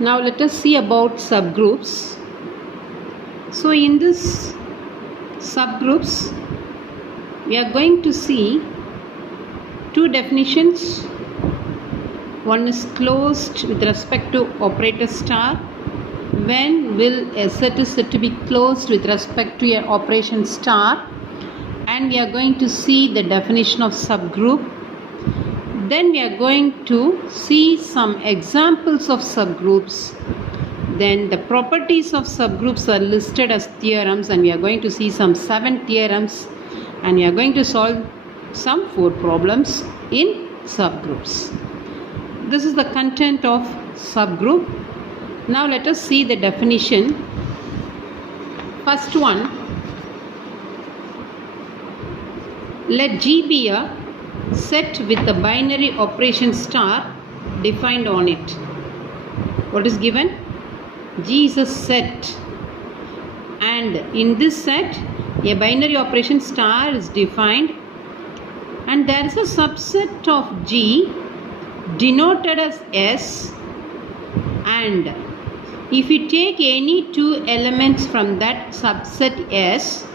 Now let us see about subgroups. So in this subgroups, we are going to see two definitions. One is closed with respect to operator star. When will a set is said to be closed with respect to an operation star? And we are going to see the definition of subgroup. Then we are going to see some examples of subgroups. Then the properties of subgroups are listed as theorems, and we are going to see some 7 theorems, and we are going to solve some 4 problems in subgroups. This is the content of subgroup. Now let us see the definition. First one, let G be a set with a binary operation star defined on it. What is given? G is a set, and in this set a binary operation star is defined, and there is a subset of G denoted as S, and if we take any 2 elements from that subset S,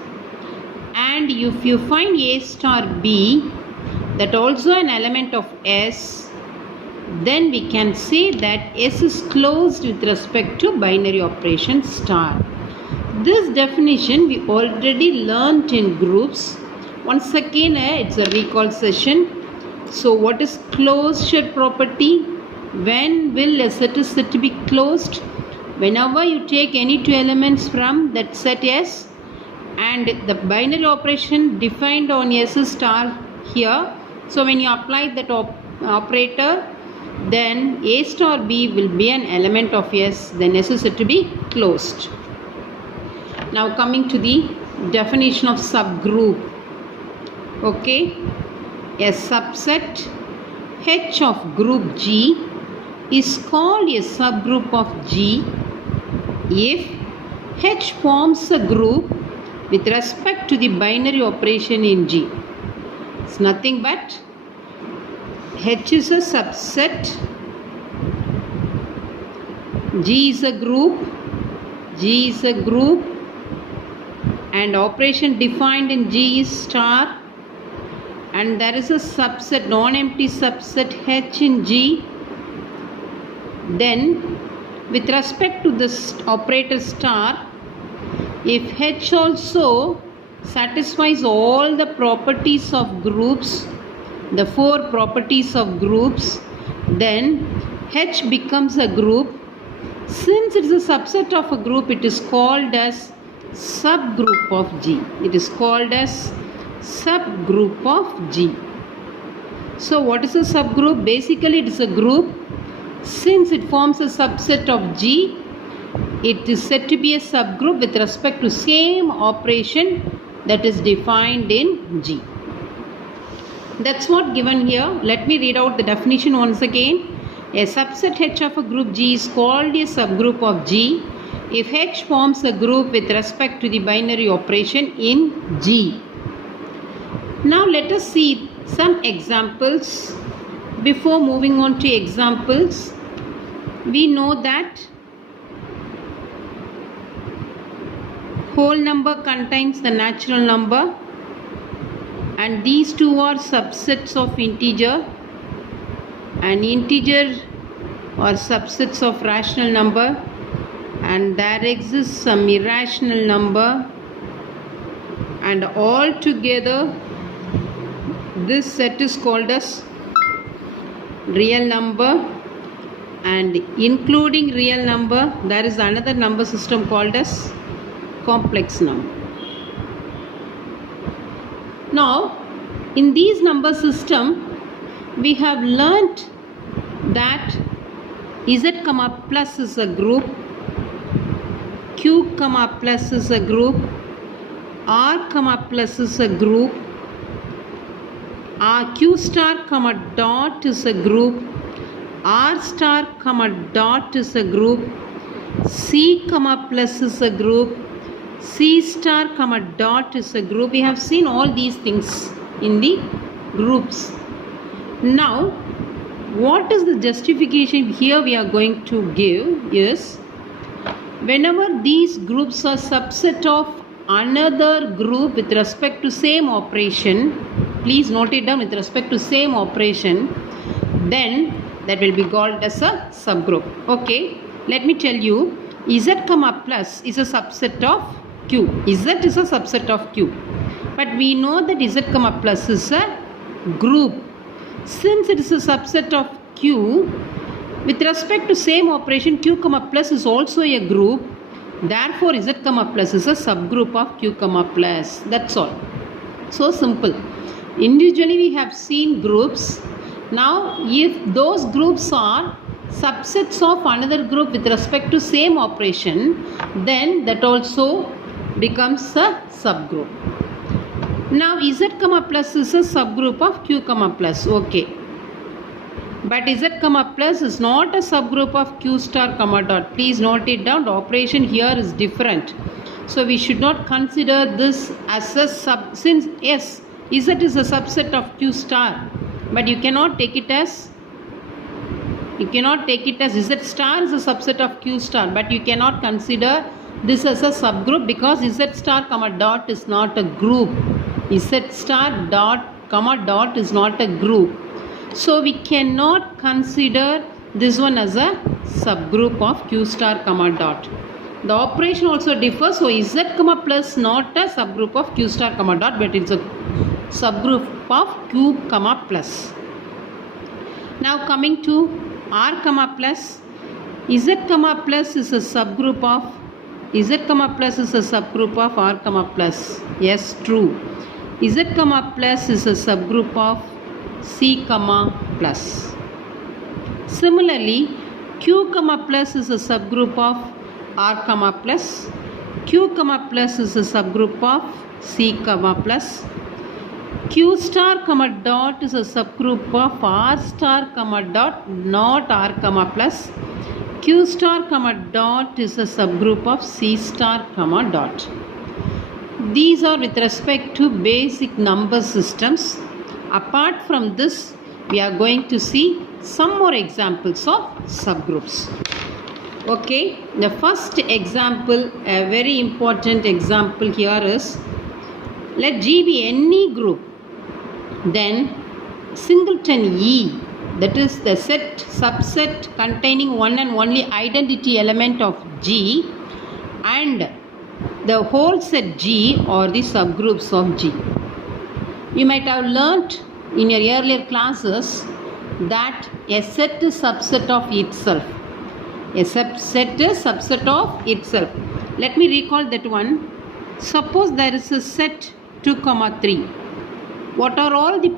and if you find A star B that also an element of S, then we can say that S is closed with respect to binary operation star. This definition we already learnt in groups. Once again, it's a recall session. So what is closure property? When will a set is said to be closed? Whenever you take any 2 elements from that set S, and the binary operation defined on S star here. So when you apply that operator, then A star B will be an element of S, then S is said to be closed. Now coming to the definition of subgroup. Okay, a subset H of group G is called a subgroup of G if H forms a group with respect to the binary operation in G. It's nothing but H is a subset, G is a group, G is a group, and operation defined in G is star, and there is a subset, non-empty subset H in G. Then with respect to this operator star, if H also satisfies all the properties of groups, the 4 properties of groups, then H becomes a group. Since it is a subset of a group, it is called as subgroup of G. It is called as subgroup of G. So what is a subgroup? Basically it is a group. Since it forms a subset of G, it is said to be a subgroup with respect to same operation that is defined in G. That's what given here. Let me read out the definition once again. A subset H of a group G is called a subgroup of G if H forms a group with respect to the binary operation in G. Now let us see some examples. Before moving on to examples, we know that whole number contains the natural number, and these two are subsets of integer, and integer are subsets of rational number, and there exists some irrational number, and all together this set is called as real number, and including real number there is another number system called as complex number. Now in these number system we have learnt that Z comma plus is a group, Q comma plus is a group, R comma plus is a group, Q star comma dot is a group, R star comma dot is a group, C comma plus is a group, C star comma dot is a group. We have seen all these things in the groups. Now what is the justification here we are going to give is, whenever these groups are subset of another group with respect to same operation, please note it down, with respect to same operation, then that will be called as a subgroup. Okay, let me tell you, Z comma plus is a subset of Q. Z is a subset of Q, but we know that Z comma plus is a group. Since it is a subset of Q, with respect to same operation, Q comma plus is also a group. Therefore, Z comma plus is a subgroup of Q comma plus. That's all. So simple. Individually we have seen groups. Now if those groups are subsets of another group with respect to same operation, then that also becomes a subgroup. Now Z comma plus is a subgroup of Q comma plus. Okay. But Z comma plus is not a subgroup of Q star comma dot. Please note it down. The operation here is different. So we should not consider this as a sub. Since yes, Z is a subset of Q star, but you cannot take it as Z star is a subset of Q star, but you cannot consider this as a subgroup because Z star comma dot is not a group. Z star dot comma dot is not a group. So we cannot consider this one as a subgroup of Q star comma dot. The operation also differs. So Z comma plus not a subgroup of Q star comma dot, but it's a subgroup of Q comma plus. Now coming to R comma plus, Z comma plus is a subgroup of R comma plus. Yes, true. Z comma plus is a subgroup of C comma plus. Similarly, Q comma plus is a subgroup of R comma plus. Q comma plus is a subgroup of C comma plus. Q star comma dot is a subgroup of R star comma dot, not R comma plus. Q star comma dot is a subgroup of C star comma dot. These are with respect to basic number systems. Apart from this, we are going to see some more examples of subgroups. Okay, the first example, a very important example here is, let G be any group, then singleton E, that is the subset containing one and only identity element of G, and the whole set G are the subgroups of G. You might have learnt in your earlier classes that a set is subset of itself. A subset is subset of itself. Let me recall that one. Suppose there is a set 2, 3. What are all the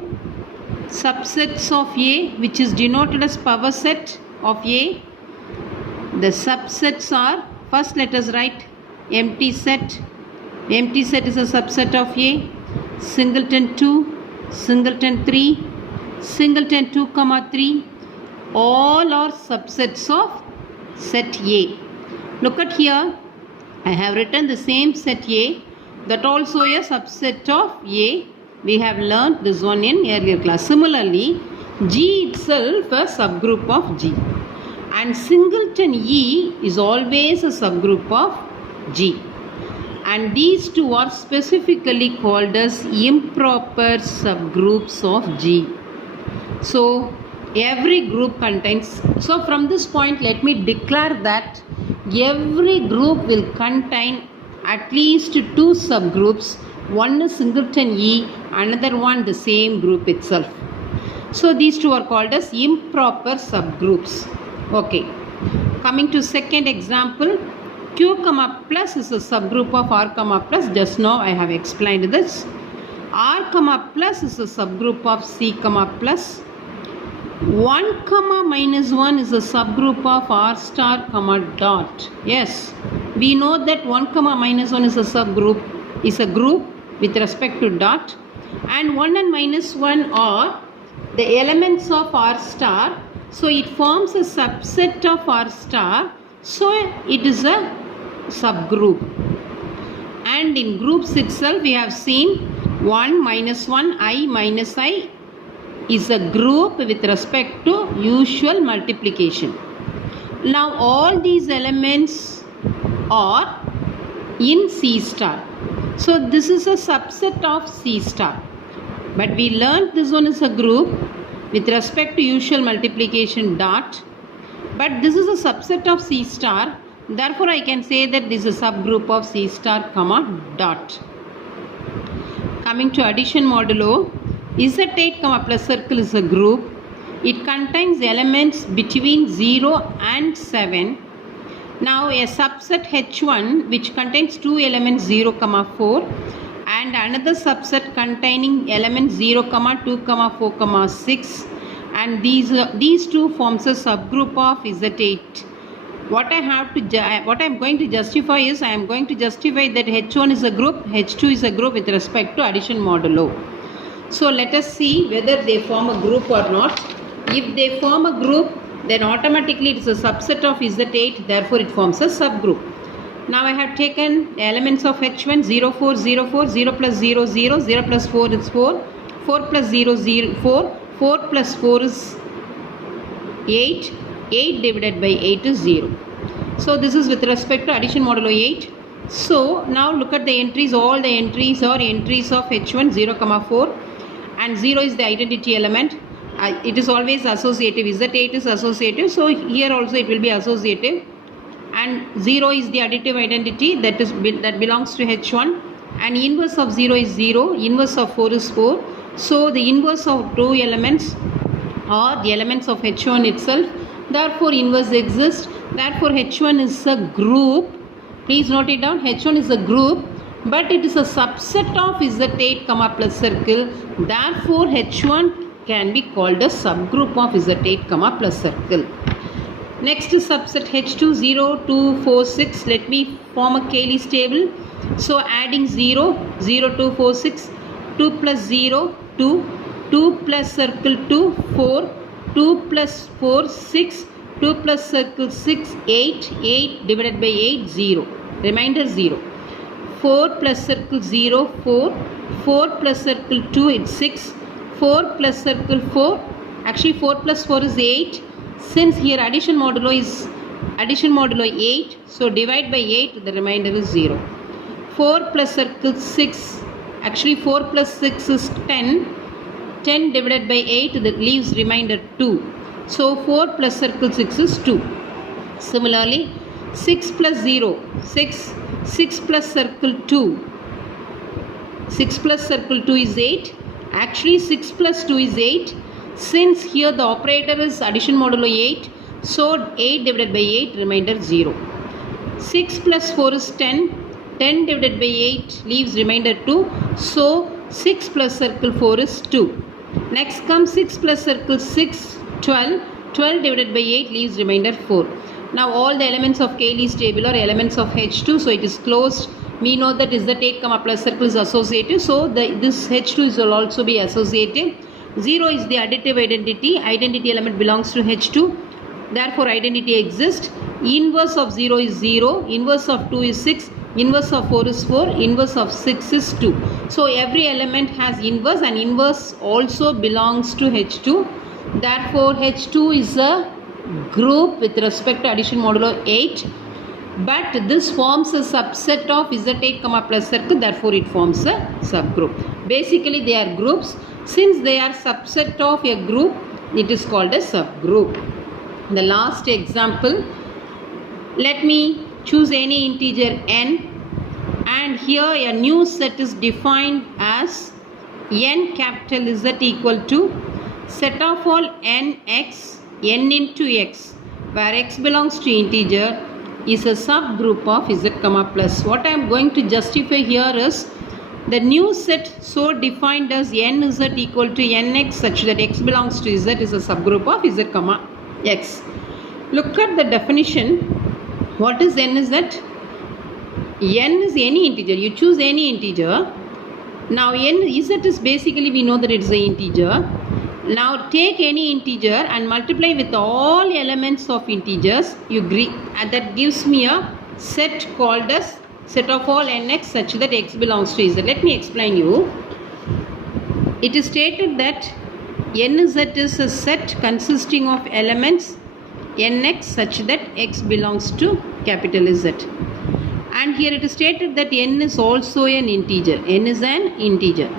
subsets of A which is denoted as power set of A? The subsets are, first let us write empty set. Empty set is a subset of A. Singleton 2, singleton 3, singleton 2, 3. All are subsets of set A. Look at here. I have written the same set A, that also a subset of A. We have learnt this one in earlier class. Similarly, G itself a subgroup of G, and singleton E is always a subgroup of G, and these two are specifically called as improper subgroups of G. So every group contains, so from this point let me declare that every group will contain at least 2 subgroups. One is singleton E, another one the same group itself. So these two are called as improper subgroups. Okay, coming to second example, Q comma plus is a subgroup of R comma plus. Just now I have explained this. R comma plus is a subgroup of C comma plus. 1 comma minus 1 is a subgroup of R star comma dot. Yes, we know that 1 comma minus 1 is a subgroup, is a group with respect to dot, and 1 and minus 1 are the elements of R star, so it forms a subset of R star, so it is a subgroup. And in groups itself we have seen 1 minus 1, I minus I, is a group with respect to usual multiplication. Now all these elements are in C star. So this is a subset of C star. But we learned this one is a group with respect to usual multiplication dot. But this is a subset of C star. Therefore I can say that this is a subgroup of C star comma dot. Coming to addition modulo, Z8 comma plus circle is a group. It contains elements between 0 and 7. Now a subset H1 which contains two elements 0 comma 4 and another subset containing elements 0 comma 2 comma 4 comma 6, and these two forms a subgroup of Z8. What I'm going to justify is I am going to justify that H1 is a group, H2 is a group with respect to addition modulo. So let us see whether they form a group or not. If they form a group, then automatically it is a subset of Z8, therefore it forms a subgroup. Now I have taken the elements of H1 0, 4, 0, 4, 0 plus 0, 0, 0 plus 4 is 4, 4 plus 0, 0, 4, 4 plus 4 is 8, 8 divided by 8 is 0. So this is with respect to addition modulo 8. So now look at the entries, all the entries are entries of H1 0, 4 and 0 is the identity element. It is always associative, Z8 is associative, so here also it will be associative, and 0 is the additive identity that belongs to H1, and inverse of 0 is 0, inverse of 4 is 4, so the inverse of two elements are the elements of H1 itself, therefore inverse exists, therefore H1 is a group. Please note it down, H1 is a group, but it is a subset of Z8 comma plus circle, therefore H1 can be called a subgroup of Z8 comma plus circle. Next subset H2 0, 2, 4, 6. Let me form a Cayley's table. So adding 0, 0, 2, 4, 6, 2 plus 0, 2, 2 plus circle 2, 4, 2 plus 4, 6, 2 plus circle 6, 8, 8 divided by 8, 0. Remainder 0. 4 plus circle 0, 4, 4 plus circle 2, it's 6. 4 plus circle 4, actually 4 plus 4 is 8, since here addition modulo 8, so divide by 8, the remainder is 0. 4 plus circle 6, actually 4 plus 6 is 10, 10 divided by 8, that leaves remainder 2, so 4 plus circle 6 is 2. Similarly 6 plus 0, 6, 6 plus circle 2, 6 plus circle 2 is 8, actually 6 plus 2 is 8, since here the operator is addition modulo 8, so 8 divided by 8, remainder 0. 6 plus 4 is 10, 10 divided by 8 leaves remainder 2, so 6 plus circle 4 is 2. Next comes 6 plus circle 6, 12, 12 divided by 8 leaves remainder 4. Now all the elements of Cayley's table are elements of H2, so it is closed. We know that Z8 comma plus circle is associative, so this H2 will also be associative. 0 is the additive identity, identity element belongs to H2, therefore identity exists. Inverse of 0 is 0, inverse of 2 is 6, inverse of 4 is 4, inverse of 6 is 2. So every element has inverse, and inverse also belongs to H2, therefore H2 is a group with respect to addition modulo 8. But this forms a subset of Z8 comma plus circle, therefore it forms a subgroup. Basically they are groups. Since they are subset of a group, it is called a subgroup. The last example, let me choose any integer n, and here a new set is defined as n capital Z equal to set of all nx, n into x, where x belongs to integer, is a subgroup of Z comma plus. What I am going to justify here is the new set so defined as nz equal to nx such that x belongs to z is a subgroup of z comma x. Look at the definition. What is nz? N is any integer. You choose any integer. Now z is basically, we know that it is an integer. Now take any integer and multiply with all elements of integers. And that gives me a set called as set of all nx such that x belongs to z. Let me explain you. It is stated that nz is a set consisting of elements nx such that x belongs to capital Z. And here it is stated that n is also an integer. N is an integer.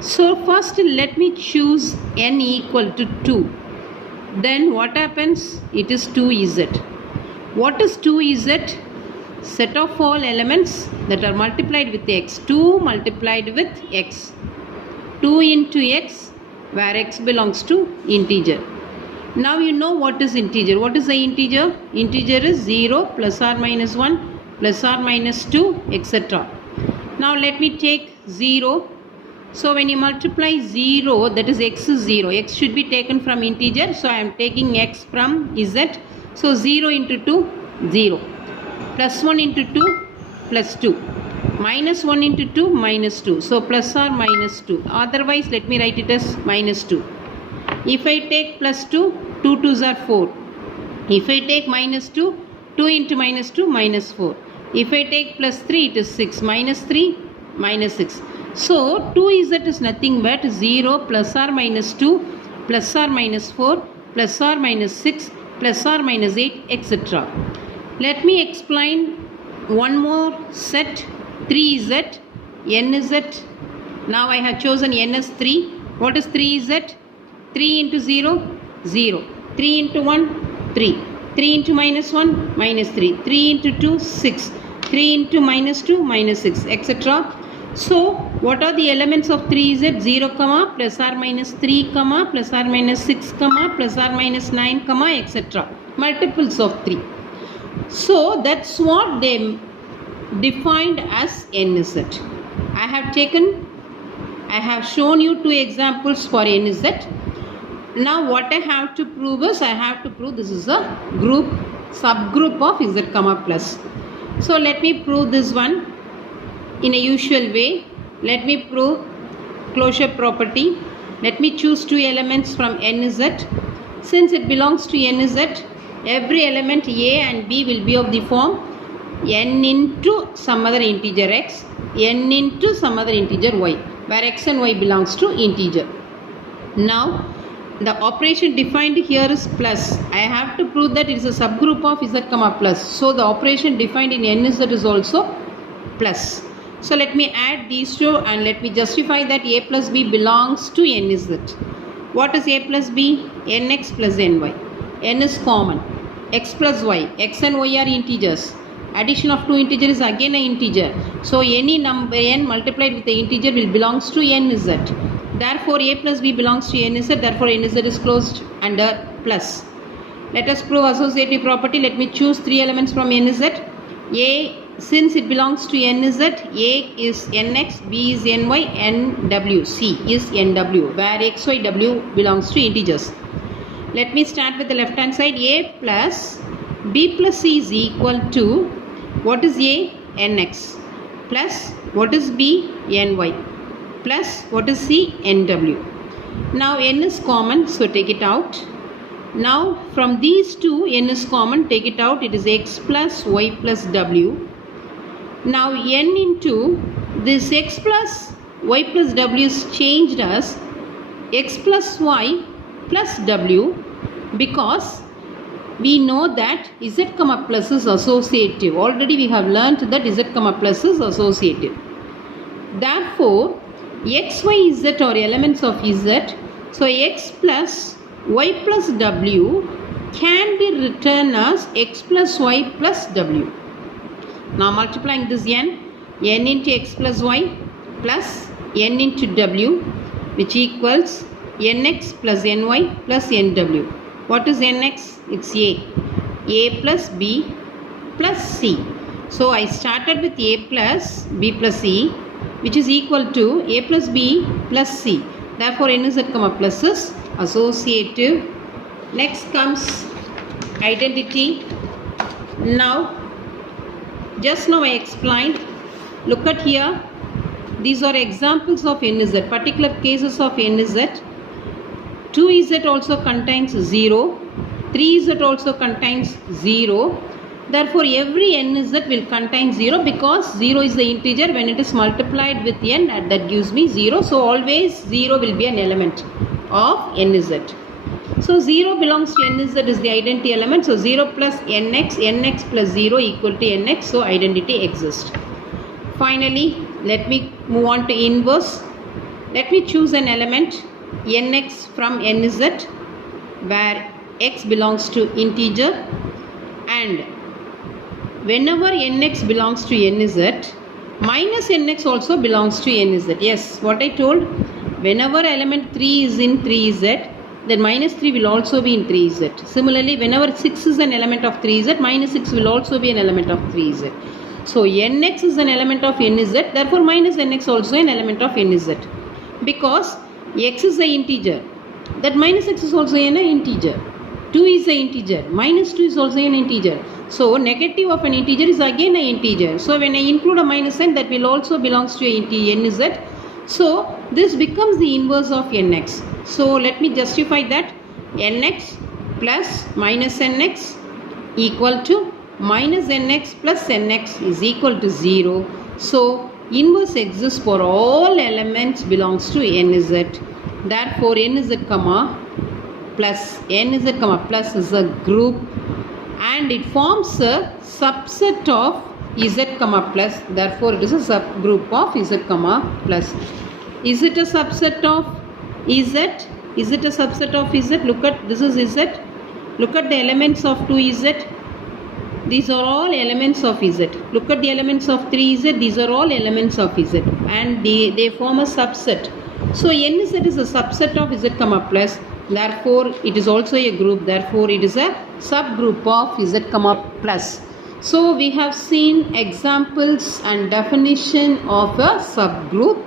So first let me choose n equal to 2. Then what happens? It is 2z. What is 2z? Set of all elements that are multiplied with x. 2 multiplied with x. 2 into x, where x belongs to integer. Now you know what is integer. What is the integer? Integer is 0 plus or minus 1 plus or minus 2, etc. Now let me take 0. So when you multiply 0, that is x is 0. X should be taken from integer. So I am taking x from z. So 0 into 2, 0. Plus 1 into 2, plus 2. Minus 1 into 2, minus 2. So plus or minus 2. Otherwise, let me write it as minus 2. If I take plus 2, 2 2s are 4. If I take minus 2, 2 into minus 2, minus 4. If I take plus 3, it is 6. Minus 3, minus 6. So 2z is nothing but 0 plus or minus 2 plus or minus 4 plus or minus 6 plus or minus 8, etc. Let me explain one more set. 3z, nz. Now I have chosen n as 3. What is 3z? 3 into 0, 0. 3 into 1, 3. 3 into minus 1, minus 3. 3 into 2, 6. 3 into minus 2, minus 6, etc. So, what are the elements of 3z? 0, plus or minus 3, plus or minus 6, plus or minus 9, etc. Multiples of 3. So, that's what they defined as nz. I have shown you 2 examples for nz. Now what I have to prove is, I have to prove this is a subgroup of z, plus. So let me prove this one in a usual way. Let me prove closure property. Let me choose 2 elements from nz. Since it belongs to nz, every element a and b will be of the form n into some other integer x, n into some other integer y, where x and y belongs to integer. Now the operation defined here is plus. I have to prove that it is a subgroup of z, plus. So the operation defined in nz is also plus. So let me add these two and let me justify that a plus b belongs to nz. What is a plus b? nx plus ny. N is common. X plus y. X and y are integers. Addition of 2 integers is again an integer. So any number n multiplied with the integer will belongs to nz. Therefore a plus b belongs to nz. Therefore nz is closed under plus. Let us prove associative property. Let me choose 3 elements from nz. A, since it belongs to nz, a is nx, b is ny, nw, c is nw, where x, y, w belongs to integers. Let me start with the left hand side. A plus b plus c is equal to, what is a? Nx, plus what is b? Ny, plus what is c? Nw. Now n is common, so take it out. Now from these two, n is common, take it out. It is x plus y plus w. Now n into this x plus y plus w is changed as x plus y plus w, because we know that z, plus is associative. Already we have learnt that z, plus is associative. Therefore x, y, z are elements of z. So x plus y plus w can be written as x plus y plus w. Now multiplying this n into x plus y plus n into w, which equals nx plus ny plus nw. What is nx? It's a plus b plus c. So I started with a plus b plus c, which is equal to a plus b plus c. Therefore nz, plus is associative. Next comes identity. Now just now I explained. Look at here. These are examples of nz, particular cases of nz. 2z also contains 0. 3z also contains 0. Therefore every nz will contain 0, because 0 is the integer. When it is multiplied with n, that gives me 0. So always 0 will be an element of nz. So 0 belongs to nz is the identity element. So 0 plus nx plus 0 equal to nx. So identity exists. Finally, let me move on to inverse. Let me choose an element nx from nz where x belongs to integer, and whenever nx belongs to nz, minus nx also belongs to nz. Yes, what I told, whenever element 3 is in 3z, then minus 3 will also be in 3z. Similarly, whenever 6 is an element of 3z, minus 6 will also be an element of 3z. So nx is an element of nz, therefore minus nx also an element of nz. Because x is an integer, that minus x is also an integer. 2 is an integer, minus 2 is also an integer. So negative of an integer is again an integer. So when I include a minus sign, that will also belongs to a nz. So this becomes the inverse of nx. So let me justify that. Nx plus minus nx equal to minus nx plus nx is equal to 0. So inverse exists for all elements belongs to nz. Therefore nz comma plus is a group, and it forms a subset of z comma plus. Therefore it is a subgroup of z comma plus. Is it a subset of z? Is it a subset of z? Look at, this is z. Look at the elements of 2z. These are all elements of z. Look at the elements of 3z. These are all elements of z, and they form a subset. So nz is a subset of z comma plus. Therefore it is also a group. Therefore it is a subgroup of z comma plus. So we have seen examples and definition of a subgroup.